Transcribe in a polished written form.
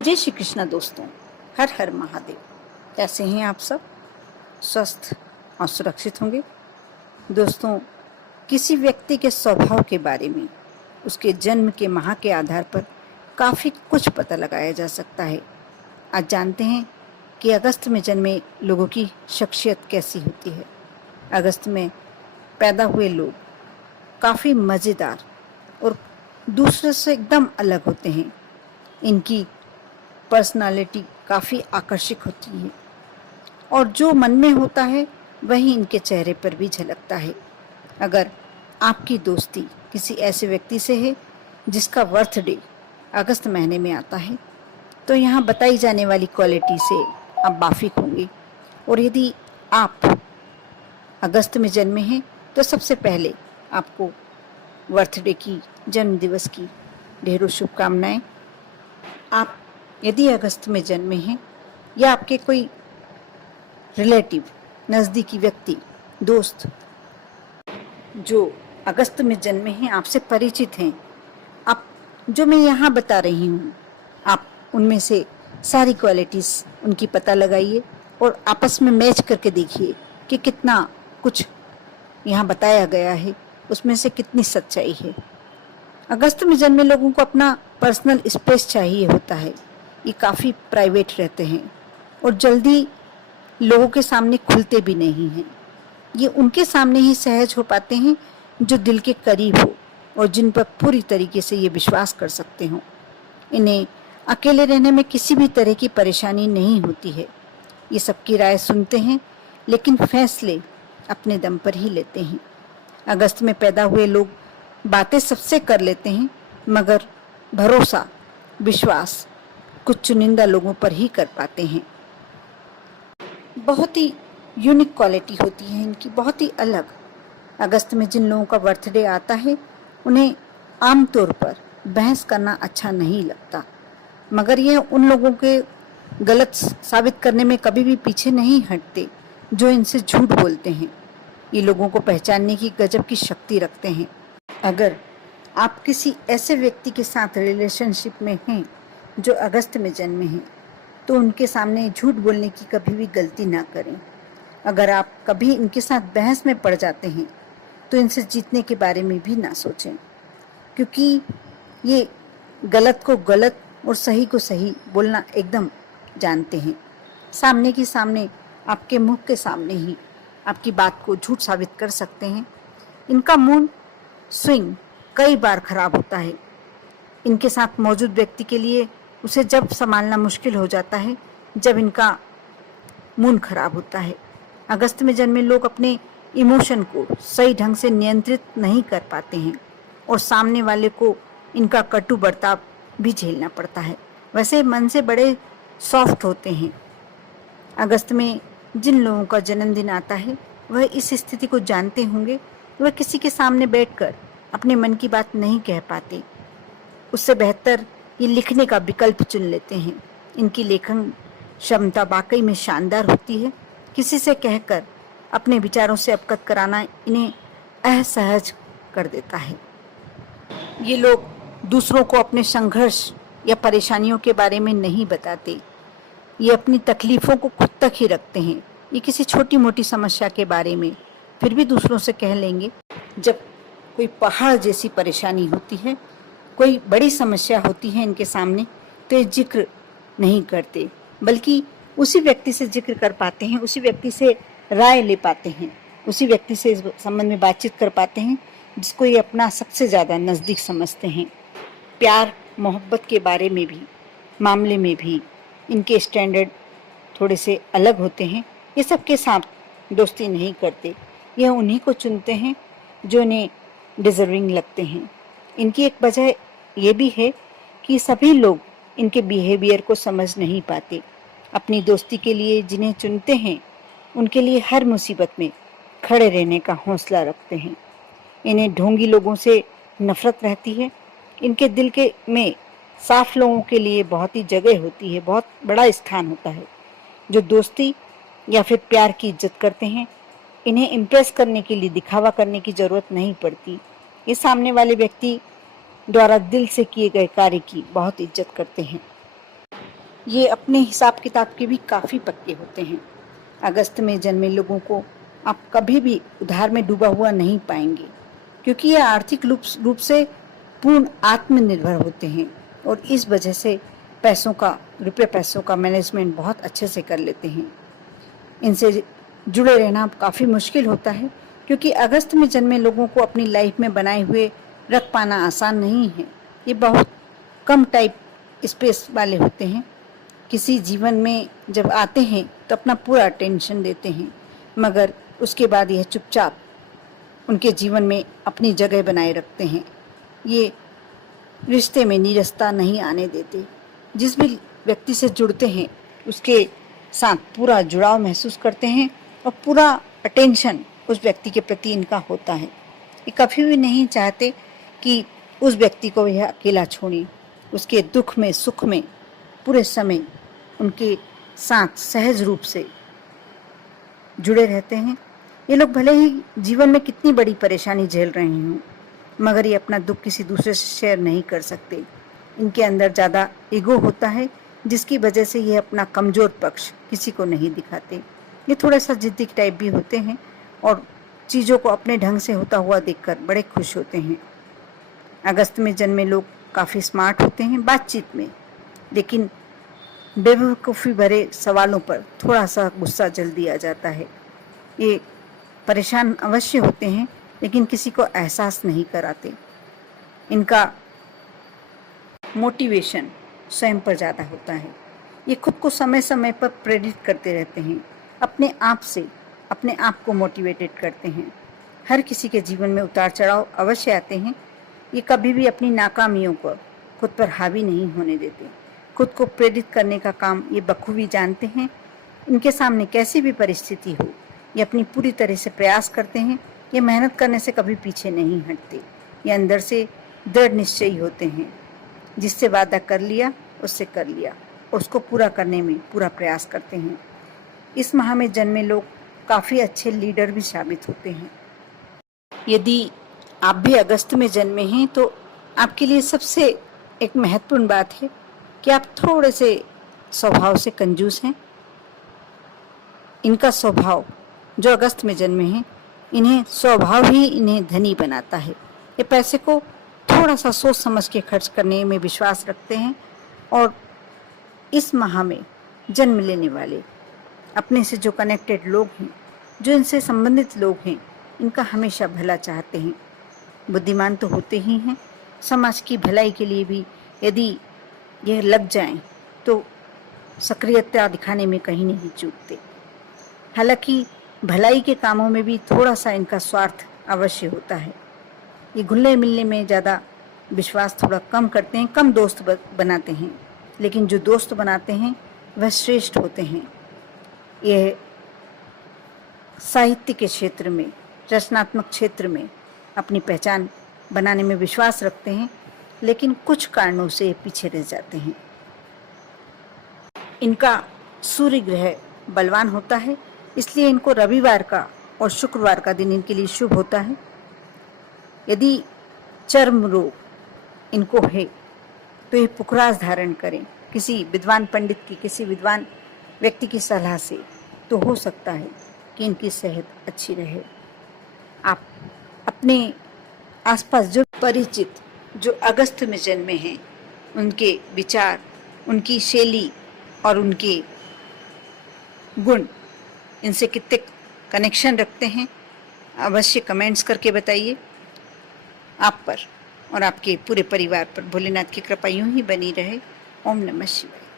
जय श्री कृष्णा दोस्तों, हर हर महादेव। कैसे हैं आप सब? स्वस्थ और सुरक्षित होंगे। दोस्तों, किसी व्यक्ति के स्वभाव के बारे में उसके जन्म के माह के आधार पर काफ़ी कुछ पता लगाया जा सकता है। आज जानते हैं कि अगस्त में जन्मे लोगों की शख्सियत कैसी होती है। अगस्त में पैदा हुए लोग काफ़ी मज़ेदार और दूसरे से एकदम अलग होते हैं। इनकी पर्सनालिटी काफ़ी आकर्षक होती है और जो मन में होता है वही इनके चेहरे पर भी झलकता है। अगर आपकी दोस्ती किसी ऐसे व्यक्ति से है जिसका बर्थडे अगस्त महीने में आता है तो यहाँ बताई जाने वाली क्वालिटी से आप वाकिफ होंगे। और यदि आप अगस्त में जन्मे हैं तो सबसे पहले आपको बर्थडे की, जन्म दिवस की ढेरों शुभकामनाएं। आप यदि अगस्त में जन्मे हैं या आपके कोई रिलेटिव, नज़दीकी व्यक्ति, दोस्त जो अगस्त में जन्मे हैं, आपसे परिचित हैं, आप जो मैं यहाँ बता रही हूँ, आप उनमें से सारी क्वालिटीज़ उनकी पता लगाइए और आपस में मैच करके देखिए कि कितना कुछ यहाँ बताया गया है, उसमें से कितनी सच्चाई है। अगस्त में जन्मे लोगों को अपना पर्सनल स्पेस चाहिए होता है। ये काफ़ी प्राइवेट रहते हैं और जल्दी लोगों के सामने खुलते भी नहीं हैं। ये उनके सामने ही सहज हो पाते हैं जो दिल के करीब हो और जिन पर पूरी तरीके से ये विश्वास कर सकते हो। इन्हें अकेले रहने में किसी भी तरह की परेशानी नहीं होती है। ये सबकी राय सुनते हैं लेकिन फैसले अपने दम पर ही लेते हैं। अगस्त में पैदा हुए लोग बातें सबसे कर लेते हैं मगर भरोसा, विश्वास कुछ चुनिंदा लोगों पर ही कर पाते हैं। बहुत ही यूनिक क्वालिटी होती है इनकी, बहुत ही अलग। अगस्त में जिन लोगों का बर्थडे आता है उन्हें आमतौर पर बहस करना अच्छा नहीं लगता, मगर यह उन लोगों के गलत साबित करने में कभी भी पीछे नहीं हटते जो इनसे झूठ बोलते हैं। ये लोगों को पहचानने की गजब की शक्ति रखते हैं। अगर आप किसी ऐसे व्यक्ति के साथ रिलेशनशिप में हैं जो अगस्त में जन्मे हैं तो उनके सामने झूठ बोलने की कभी भी गलती ना करें। अगर आप कभी इनके साथ बहस में पड़ जाते हैं तो इनसे जीतने के बारे में भी ना सोचें, क्योंकि ये गलत को गलत और सही को सही बोलना एकदम जानते हैं। सामने की सामने, आपके मुंह के सामने ही आपकी बात को झूठ साबित कर सकते हैं। इनका मूड स्विंग कई बार खराब होता है। इनके साथ मौजूद व्यक्ति के लिए उसे जब संभालना मुश्किल हो जाता है जब इनका मूड खराब होता है। अगस्त में जन्मे लोग अपने इमोशन को सही ढंग से नियंत्रित नहीं कर पाते हैं और सामने वाले को इनका कटु बर्ताव भी झेलना पड़ता है। वैसे मन से बड़े सॉफ्ट होते हैं। अगस्त में जिन लोगों का जन्मदिन आता है वह इस स्थिति को जानते होंगे, वह किसी के सामने बैठकर अपने मन की बात नहीं कह पाते। उससे बेहतर ये लिखने का विकल्प चुन लेते हैं। इनकी लेखन क्षमता वाकई में शानदार होती है। किसी से कहकर अपने विचारों से अवगत कराना इन्हें असहज कर देता है। ये लोग दूसरों को अपने संघर्ष या परेशानियों के बारे में नहीं बताते। ये अपनी तकलीफ़ों को खुद तक ही रखते हैं। ये किसी छोटी मोटी समस्या के बारे में फिर भी दूसरों से कह लेंगे। जब कोई पहाड़ जैसी परेशानी होती है, कोई बड़ी समस्या होती है इनके सामने, तो ये जिक्र नहीं करते, बल्कि उसी व्यक्ति से जिक्र कर पाते हैं, उसी व्यक्ति से राय ले पाते हैं, उसी व्यक्ति से इस संबंध में बातचीत कर पाते हैं जिसको ये अपना सबसे ज़्यादा नज़दीक समझते हैं। प्यार मोहब्बत के बारे में भी, मामले में भी इनके स्टैंडर्ड थोड़े से अलग होते हैं। ये सबके साथ दोस्ती नहीं करते, यह उन्हीं को चुनते हैं जो इन्हें डिज़र्विंग लगते हैं। इनकी एक वजह ये भी है कि सभी लोग इनके बिहेवियर को समझ नहीं पाते। अपनी दोस्ती के लिए जिन्हें चुनते हैं उनके लिए हर मुसीबत में खड़े रहने का हौसला रखते हैं। इन्हें ढोंगी लोगों से नफरत रहती है। इनके दिल के में साफ लोगों के लिए बहुत ही जगह होती है, बहुत बड़ा स्थान होता है। जो दोस्ती या फिर प्यार की इज्जत करते हैं, इन्हें इम्प्रेस करने के लिए दिखावा करने की ज़रूरत नहीं पड़ती। ये सामने वाले व्यक्ति द्वारा दिल से किए गए कार्य की बहुत इज्जत करते हैं। ये अपने हिसाब किताब के भी काफ़ी पक्के होते हैं। अगस्त में जन्मे लोगों को आप कभी भी उधार में डूबा हुआ नहीं पाएंगे, क्योंकि ये आर्थिक रूप से पूर्ण आत्मनिर्भर होते हैं और इस वजह से रुपये पैसों का मैनेजमेंट बहुत अच्छे से कर लेते हैं। इनसे जुड़े रहना काफ़ी मुश्किल होता है, क्योंकि अगस्त में जन्मे लोगों को अपनी लाइफ में बनाए हुए रख पाना आसान नहीं है। ये बहुत कम टाइप स्पेस वाले होते हैं। किसी जीवन में जब आते हैं तो अपना पूरा अटेंशन देते हैं, मगर उसके बाद यह चुपचाप उनके जीवन में अपनी जगह बनाए रखते हैं। ये रिश्ते में नीरसता नहीं आने देते। जिस भी व्यक्ति से जुड़ते हैं उसके साथ पूरा जुड़ाव महसूस करते हैं और पूरा अटेंशन उस व्यक्ति के प्रति इनका होता है। ये कभी भी नहीं चाहते कि उस व्यक्ति को यह अकेला छोड़ें। उसके दुख में सुख में पूरे समय उनके साथ सहज रूप से जुड़े रहते हैं। ये लोग भले ही जीवन में कितनी बड़ी परेशानी झेल रहे हों, मगर ये अपना दुख किसी दूसरे से शेयर नहीं कर सकते। इनके अंदर ज़्यादा ईगो होता है, जिसकी वजह से ये अपना कमज़ोर पक्ष किसी को नहीं दिखाते। ये थोड़ा सा जिद्दी टाइप भी होते हैं और चीज़ों को अपने ढंग से होता हुआ देखकर बड़े खुश होते हैं। अगस्त में जन्मे लोग काफ़ी स्मार्ट होते हैं बातचीत में, लेकिन बेवकूफ़ी भरे सवालों पर थोड़ा सा गुस्सा जल्दी आ जाता है। ये परेशान अवश्य होते हैं, लेकिन किसी को एहसास नहीं कराते। इनका मोटिवेशन स्वयं पर ज़्यादा होता है। ये खुद को समय समय पर प्रेरित करते रहते हैं, अपने आप से अपने आप को मोटिवेटेड करते हैं। हर किसी के जीवन में उतार चढ़ाव अवश्य आते हैं। ये कभी भी अपनी नाकामियों को खुद पर हावी नहीं होने देते। खुद को प्रेरित करने का काम ये बखूबी जानते हैं। इनके सामने कैसी भी परिस्थिति हो, ये अपनी पूरी तरह से प्रयास करते हैं। ये मेहनत करने से कभी पीछे नहीं हटते। ये अंदर से दृढ़ निश्चयी होते हैं। जिससे वादा कर लिया उससे कर लिया, उसको पूरा करने में पूरा प्रयास करते हैं। इस माह में जन्मे लोग काफ़ी अच्छे लीडर भी साबित होते हैं। यदि आप भी अगस्त में जन्मे हैं तो आपके लिए सबसे एक महत्वपूर्ण बात है कि आप थोड़े से स्वभाव से कंजूस हैं। इनका स्वभाव, जो अगस्त में जन्मे हैं, इन्हें स्वभाव ही इन्हें धनी बनाता है। ये पैसे को थोड़ा सा सोच समझ के खर्च करने में विश्वास रखते हैं और इस माह में जन्म लेने वाले अपने से जो कनेक्टेड लोग हैं, जो इनसे संबंधित लोग हैं, इनका हमेशा भला चाहते हैं। बुद्धिमान तो होते ही हैं, समाज की भलाई के लिए भी यदि यह लग जाएं तो सक्रियता दिखाने में कहीं नहीं चूकते। हालांकि भलाई के कामों में भी थोड़ा सा इनका स्वार्थ अवश्य होता है। ये घुलने मिलने में ज़्यादा विश्वास थोड़ा कम करते हैं, कम दोस्त बनाते हैं, लेकिन जो दोस्त बनाते हैं वह श्रेष्ठ होते हैं। यह साहित्य के क्षेत्र में, रचनात्मक क्षेत्र में अपनी पहचान बनाने में विश्वास रखते हैं, लेकिन कुछ कारणों से पीछे रह जाते हैं। इनका सूर्य ग्रह बलवान होता है, इसलिए इनको रविवार का और शुक्रवार का दिन इनके लिए शुभ होता है। यदि चर्म रोग इनको है तो ये पुखराज धारण करें किसी विद्वान पंडित की, किसी विद्वान व्यक्ति की सलाह से, तो हो सकता है कि इनकी सेहत अच्छी रहे। आप अपने आसपास जो परिचित, जो अगस्त में जन्मे हैं, उनके विचार, उनकी शैली और उनके गुण, इनसे कितने कनेक्शन रखते हैं, अवश्य कमेंट्स करके बताइए। आप पर और आपके पूरे परिवार पर भोलेनाथ की कृपा यूं ही बनी रहे। ओम नमः शिवाय।